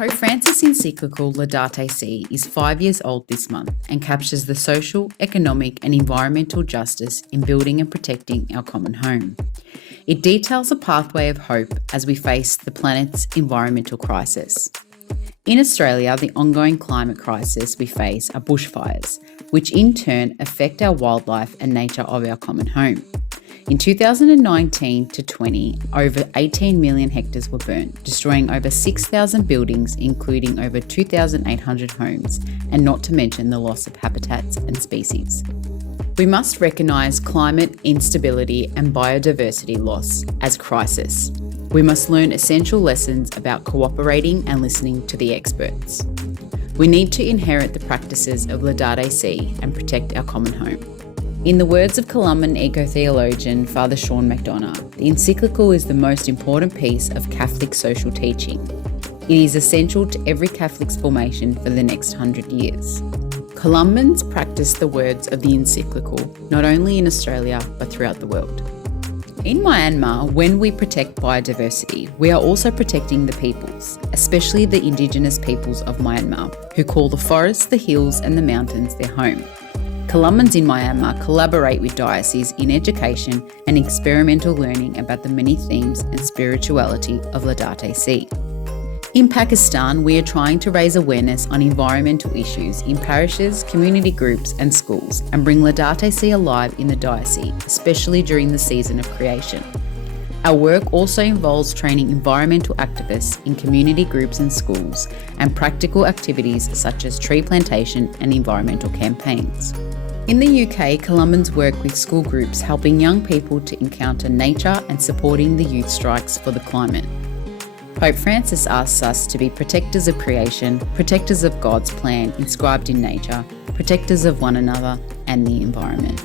Pope Francis' encyclical Laudato Si is 5 years old this month and captures the social, economic and environmental justice in building and protecting our common home. It details a pathway of hope as we face the planet's environmental crisis. In Australia, the ongoing climate crisis we face are bushfires, which in turn affect our wildlife and nature of our common home. In 2019 to 20, over 18 million hectares were burnt, destroying over 6,000 buildings, including over 2,800 homes, and not to mention the loss of habitats and species. We must recognise climate instability and biodiversity loss as crisis. We must learn essential lessons about cooperating and listening to the experts. We need to inherit the practices of Laudato Si and protect our common home. In the words of Columban eco-theologian Father Sean McDonough, the encyclical is the most important piece of Catholic social teaching. It is essential to every Catholic's formation for the next 100 years. Columbans practice the words of the encyclical, not only in Australia, but throughout the world. In Myanmar, when we protect biodiversity, we are also protecting the peoples, especially the indigenous peoples of Myanmar, who call the forests, the hills and the mountains their home. Columbans in Myanmar collaborate with dioceses in education and experimental learning about the many themes and spirituality of Laudato Si. In Pakistan, we are trying to raise awareness on environmental issues in parishes, community groups and schools and bring Laudato Si alive in the diocese, especially during the season of creation. Our work also involves training environmental activists in community groups and schools and practical activities such as tree plantation and environmental campaigns. In the UK, Columbans work with school groups helping young people to encounter nature and supporting the youth strikes for the climate. Pope Francis asks us to be protectors of creation, protectors of God's plan inscribed in nature, protectors of one another and the environment.